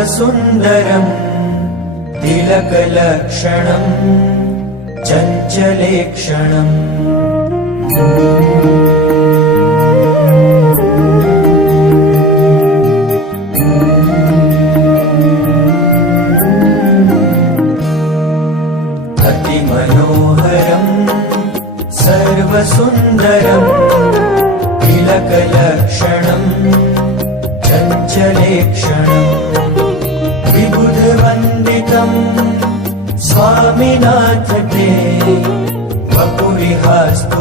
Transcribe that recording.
सर्वसुन्दरम् तिलकलक्षणम् चञ्चलेक्षणम् अतिमनोहरम् सर्वसुन्दरम् तिलकलक्षणम् चञ्चलेक्षणम् विबुधवन्दितम् स्वामिनाथ ते वपुरिहास्तु